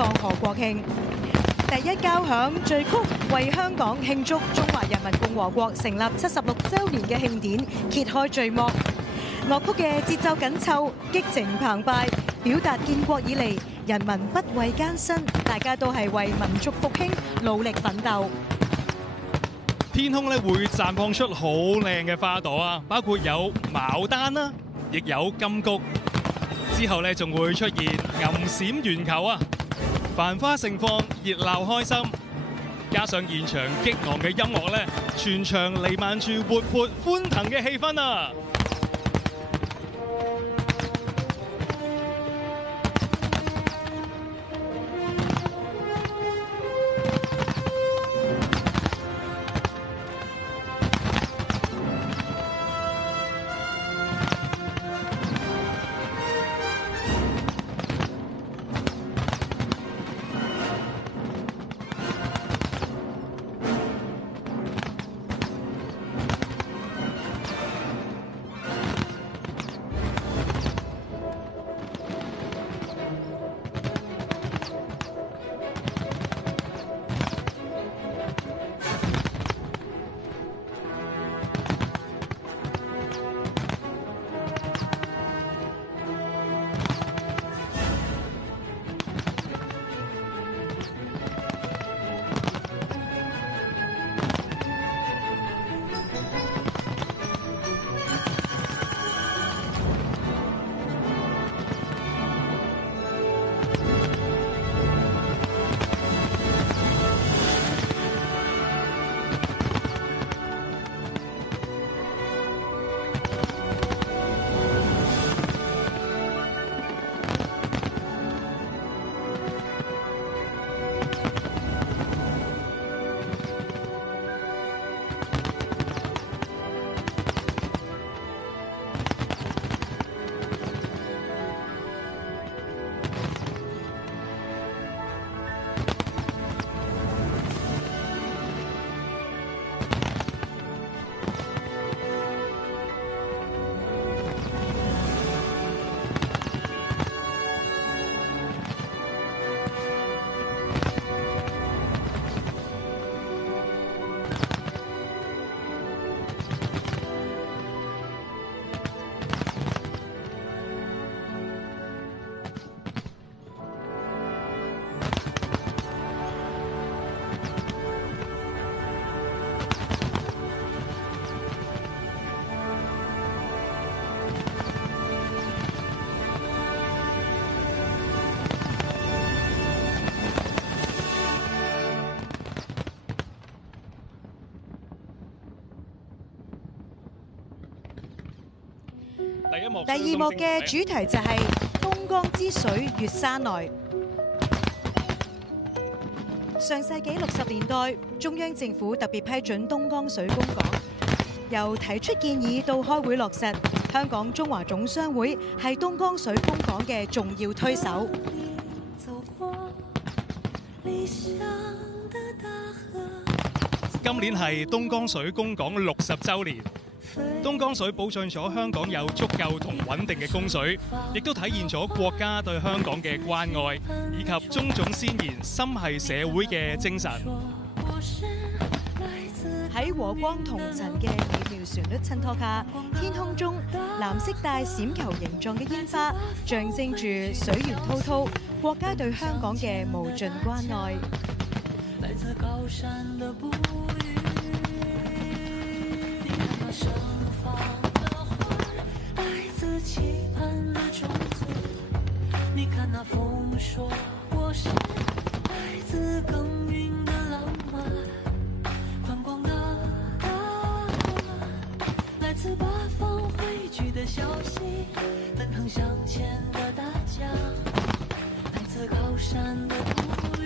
放賀國慶。第一交響序曲為香港慶祝中華人民共和國成立76週年嘅慶典揭開序幕。樂曲嘅節奏緊湊、激情澎湃，表達建國以嚟人民不畏艱辛，大家都係為民族復興努力奮鬥。天空咧會綻放出好靚嘅花朵啊，包括有牡丹啦，亦有金菊。之後咧仲會出現銀閃圓球啊，繁花盛放，熱鬧開心。加上現場激昂嘅音樂咧，全場彌漫住活潑歡騰嘅氣氛啊！第二幕嘅主題就係東江之水越山來。上世紀60年代，中央政府特別批准東江水供港，由提出建議到開會落實，香港中華總商會係東江水供港嘅重要推手。今年係東江水供港60週年。東江水保障咗香港有足夠同穩定嘅供水，亦都體現咗國家對香港嘅關愛，以及種種先賢心繫社會嘅精神。喺和光同塵嘅美妙旋律襯托下，天空中藍色帶閃球形狀嘅煙花，象徵住水源滔滔，國家對香港嘅無盡關愛。來自高山的哺乳盛放的花，來自期盼的種子。你看那豐碩果實，來自耕耘的浪漫。寬廣的大河，來自八方匯聚的消息。奔騰向前的大江，來自高山的哺乳。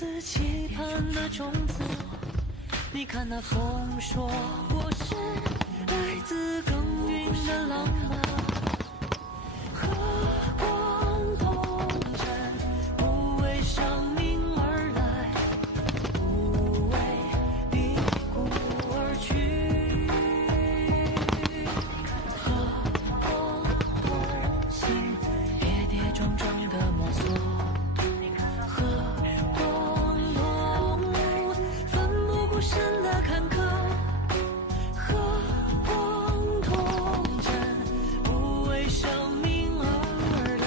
子期盼的種子，你看那風說我是來自耕耘的浪漫，和光同塵，不為生命而來，不為低谷而去，和光同行，跌跌撞撞的摸索。深的坎坷，和光同塵，不為生命而來，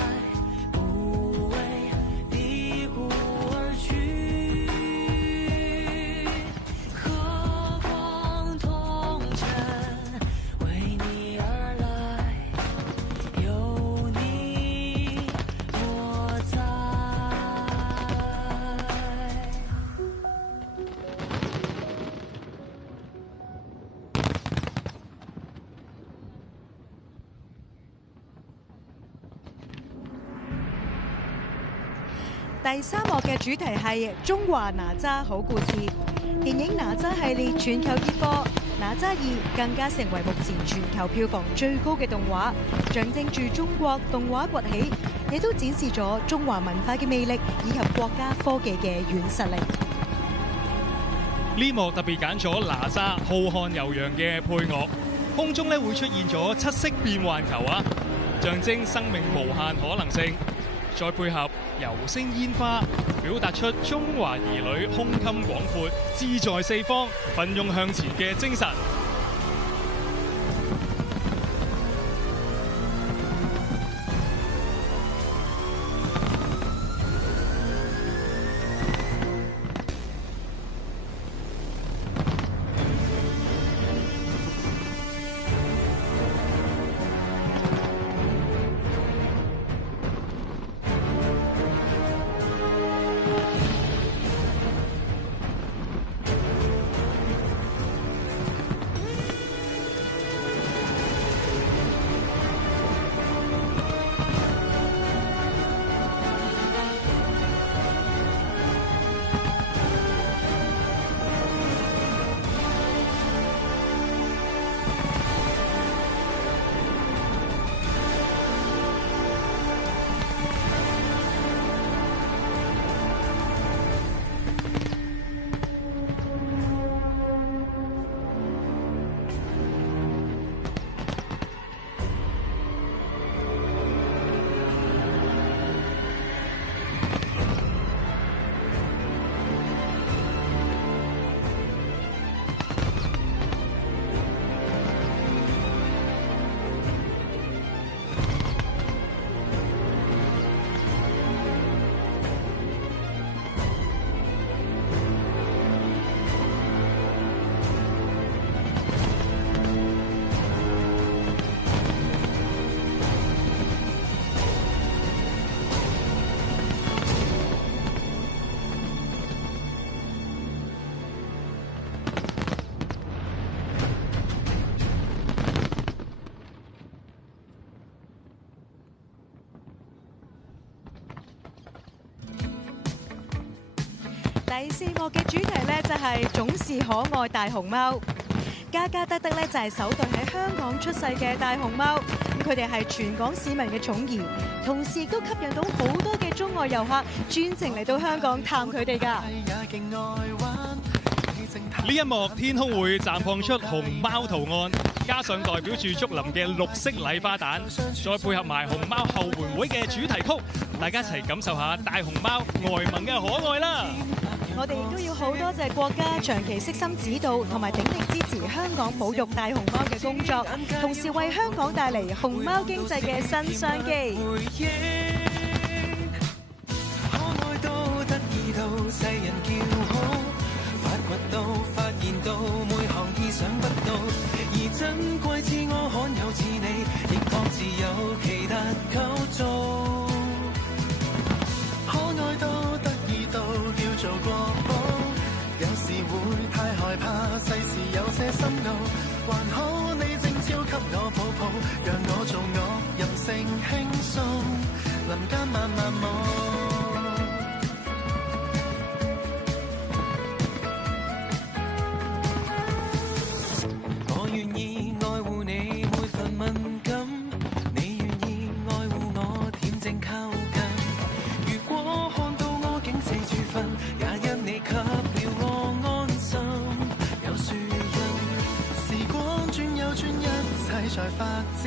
不為低谷而去，和光同塵，為你而來，有你我在。第三幕嘅主題係中華哪吒好故事。電影哪吒系列全球熱播，哪吒2更加成為目前全球票房最高嘅動畫，象徵住中國動畫崛起，亦都展示咗中華文化嘅魅力以及國家科技嘅軟實力。呢幕特別揀咗哪吒浩瀚悠揚嘅配樂，空中咧會出現咗7色變幻球啊，象徵生命無限可能性。再配合柔聲煙花，表達出中華兒女胸襟廣闊、志在四方、奮勇向前嘅精神。第四幕嘅主題呢，就係總是可愛大熊貓。嘉嘉德德呢，就係首對喺香港出世嘅大熊貓，咁佢哋係全港市民嘅寵兒，同時亦都吸引到好多嘅中外遊客專程嚟到香港探佢哋㗎。呢一幕天空會綻放出熊貓圖案，加上代表住竹林嘅綠色禮花彈，再配合埋熊貓後援會嘅主題曲，大家一齊感受下大熊貓呆萌嘅可愛啦！我哋亦都要好多謝國家長期悉心指導同埋鼎力支持香港保育大熊貓嘅工作，同時為香港帶嚟熊貓經濟嘅新商機。可愛到得意到世人叫好，發掘到發現到每行意想不到，而珍貴似我罕有似你，亦各自有其特構造。可愛到得意到叫做國寶，有時會太害怕，世事有些深奧，還好你正超給我抱抱，讓我做我任性輕鬆，林間慢慢舞。分，也因你給了我安心。有樹蔭，時光轉又轉，一切在發展。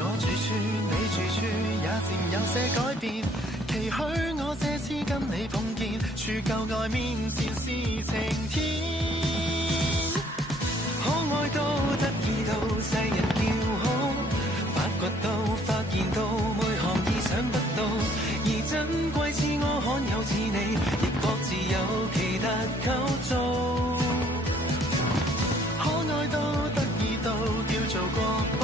我住處，你住處，也漸有些改變。期許我這次跟你碰見，處舊愛面前是晴天。可愛到得意到世人叫好，發掘到發現到每項意想不到，而珍貴似我罕有似你，亦各自有其特構造。可愛到得意到叫做國寶，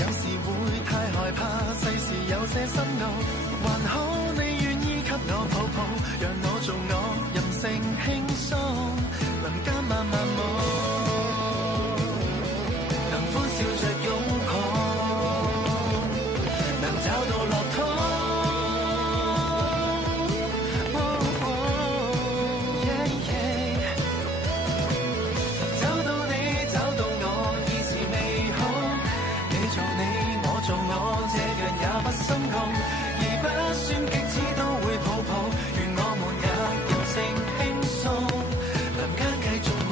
有時會太害怕，世事有些深奧，還好你願意給我抱抱，讓我做我任性輕鬆，林間慢慢舞。歡笑着擁抱，能找到樂土。找到你，找到我，已是美好。你做你，我做我，這樣也不心痛，而不算極致都會抱抱。願我們也任性輕鬆，林間繼續舞。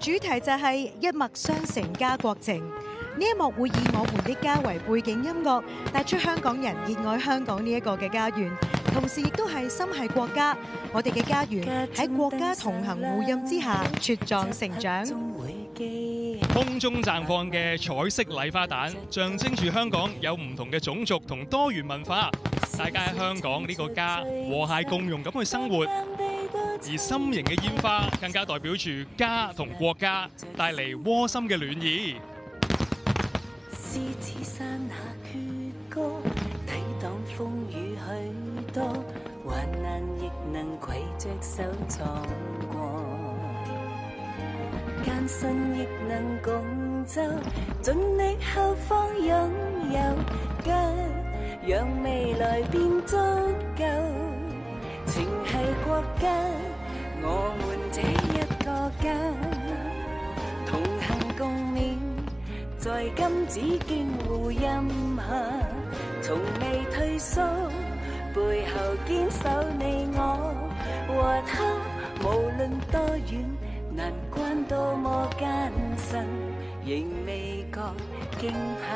主題就係一脈相承家國情，呢一幕會以我們的家為背景音樂，帶出香港人熱愛香港呢一個嘅家園，同時亦都係心繫國家。我哋嘅家園喺國家同行護蔭之下茁壯成長。空中綻放嘅彩色禮花彈，象徵住香港有唔同嘅種族同多元文化，大家喺香港呢個家和諧共融咁去生活。而心形嘅煙花更加代表住家同國家，帶嚟窩心嘅暖意。獅子山下決歌，抵擋風雨許多，患難亦能攜着手闖過，艱辛亦能共奏，盡力後方擁有家，讓未來變足夠。情繫國家，我們這一個家，同行共勉，在金紫荊護蔭下，從未退縮，背後堅守你我和他，無論多遠，難關多麼艱辛，仍未覺驚怕。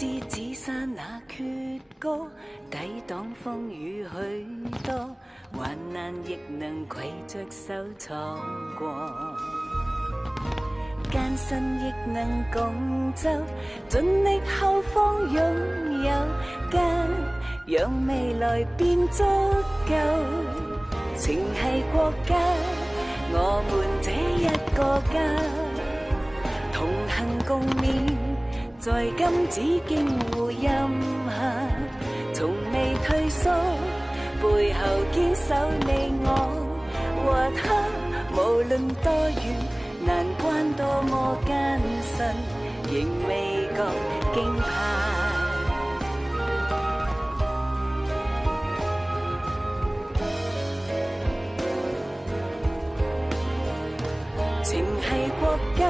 獅子山那決歌，抵擋風雨許多，患難亦能攜着手闖過，艱辛亦能共奏，盡力後方擁有家，讓未來變足夠。情繫國家，我們這一個家，同行共勉，在金紫荊護蔭下，從未退縮，背後堅守你我和他，無論多遠，難關多麼艱辛，仍未覺驚怕。情繫國家，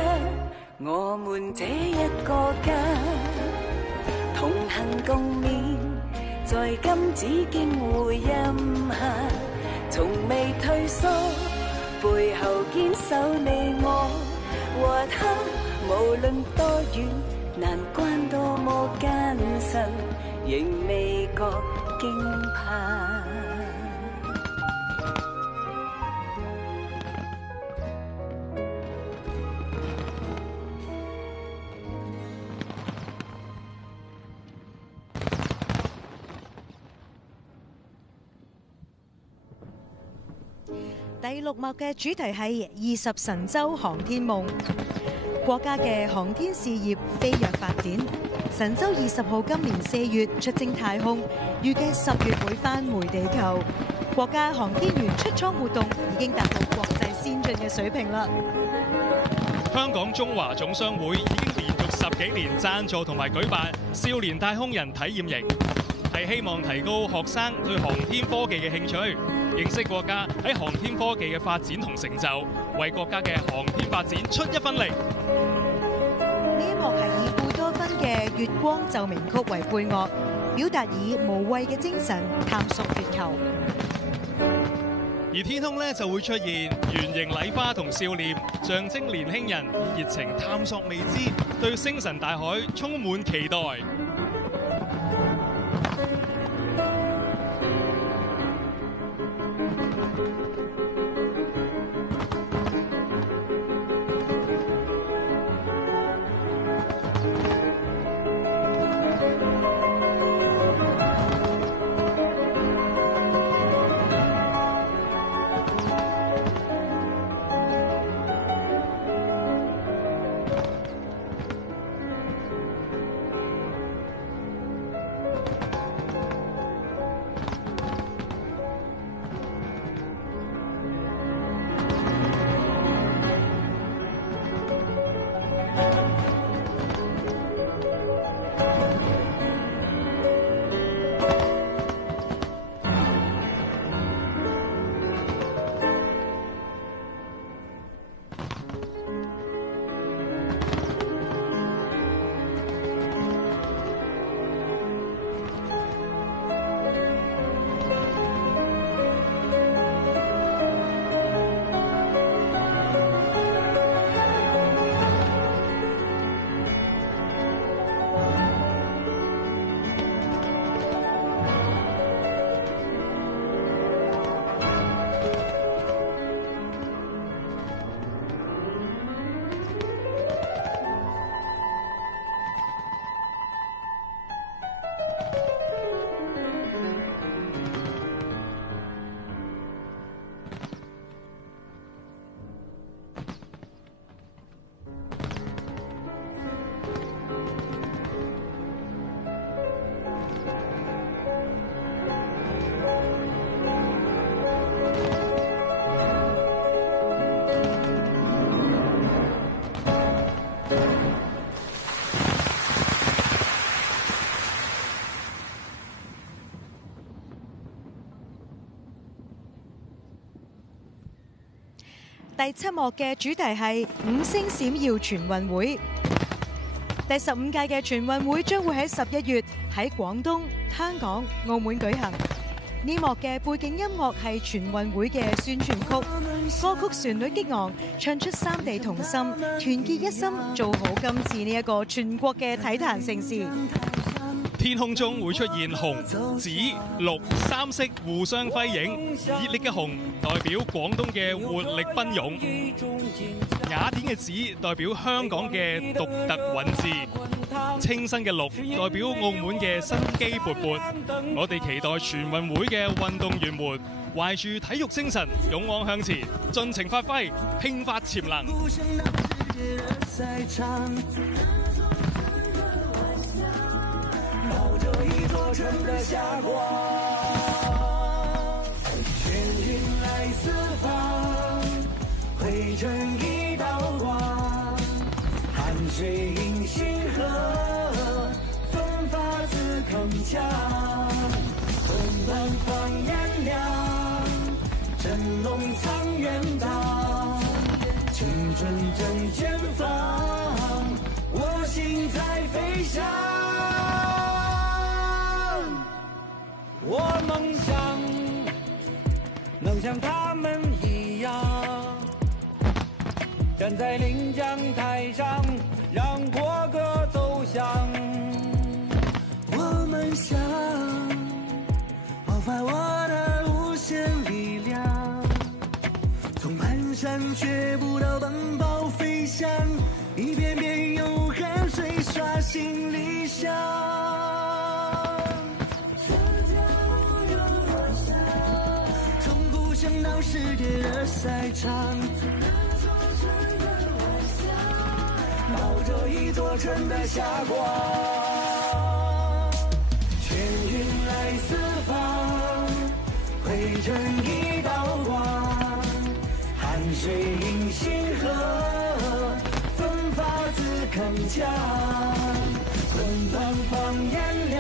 我們這一個家，同行共勉，在金紫荊護蔭下，從未退縮，背後堅守你我和他，無論多遠，難關多麼艱辛，仍未覺驚怕。第六幕嘅主題係20神舟航天夢，國家嘅航天事業飛躍發展。神舟20號今年4月出征太空，預計10月會返回地球。國家航天員出艙活動已經達到國際先進嘅水平啦。香港中華總商會已經連續10幾年贊助同埋舉辦少年太空人體驗營，係希望提高學生對航天科技嘅興趣，認識國家喺航天科技嘅發展同成就，為國家嘅航天發展出一分力。呢一幕係以貝多芬嘅《月光奏鳴曲》為配樂，表達以無畏嘅精神探索月球。而天空呢就會出現圓形禮花同笑臉，象徵年輕人以熱情探索未知，對星辰大海充滿期待。第7幕嘅主題係5星閃耀全運會。第15屆嘅全運會將會喺11月喺廣東、香港、澳門舉行。呢幕嘅背景音樂係全運會嘅宣傳曲，歌曲旋律激昂，唱出三地同心，團結一心，做好今次呢一個全國嘅體壇盛事。天空中會出現紅、紫、綠3色互相輝映，熱烈嘅紅代表廣東嘅活力奔湧，雅典嘅紫代表香港嘅獨特韻致，清新嘅綠代表澳門嘅生機勃勃。我哋期待全運會嘅運動員們懷住體育精神，勇往向前，盡情發揮，拼發潛能。冒着一座城的霞光，全云来四方，汇成一道光，汗水映星河，奋发自铿锵，红端放眼亮，振聋藏远道，青春正前方，我心在飞翔。我梦想能像他们一样，站在临江台上，让国歌奏响。我们想爆发我的无限力量，从蹒跚学步到奔跑飞翔，一遍遍用汗水刷新理想。到世界的赛场，冒着一座城的霞光，全云来四方，汇成一道光，汗水映星河，奋发自铿锵，奔腾放眼亮，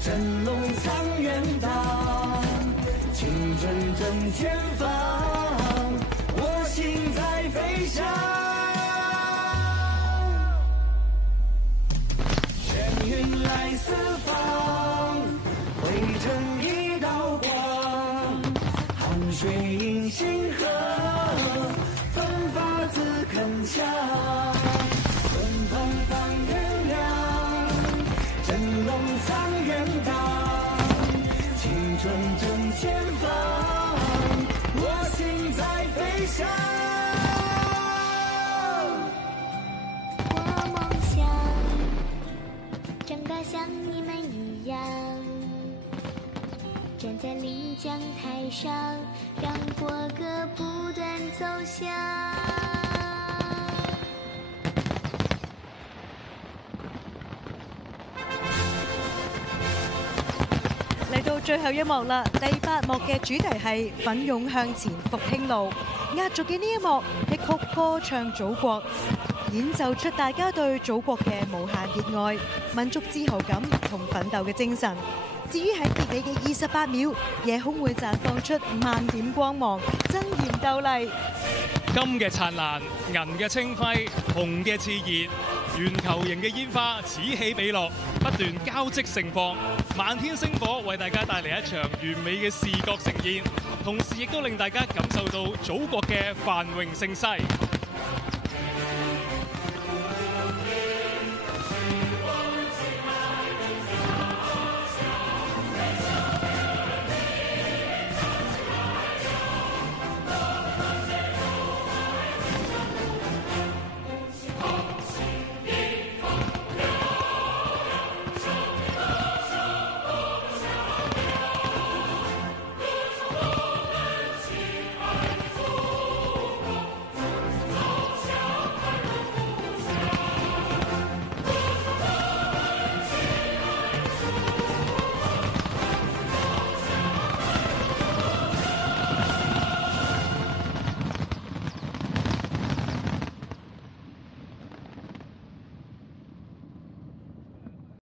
振聋藏远荡，青春正前方，我心在飞翔。闲云来四方，汇成一道光，汗水映星河，奋发自铿锵，奔腾放眼亮，振聋藏远荡，青春正前方，我心在飞翔。我梦想长大像你们一样，站在临江台上，让国歌不断奏响。嚟到最後一幕啦，第8幕嘅主題係奮勇向前復興路。壓軸嘅呢一幕，一曲歌唱祖國，演奏出大家對祖國嘅無限熱愛、民族自豪感同奮鬥嘅精神。至於喺結尾嘅28秒，夜空會綻放出萬點光芒，爭豔鬥麗。金嘅燦爛，銀嘅清輝，紅嘅熾熱，圓球形嘅煙花此起彼落，不斷交織盛放，漫天星火為大家帶嚟一場完美嘅視覺盛宴，同時亦都令大家感受到祖國嘅繁榮盛世。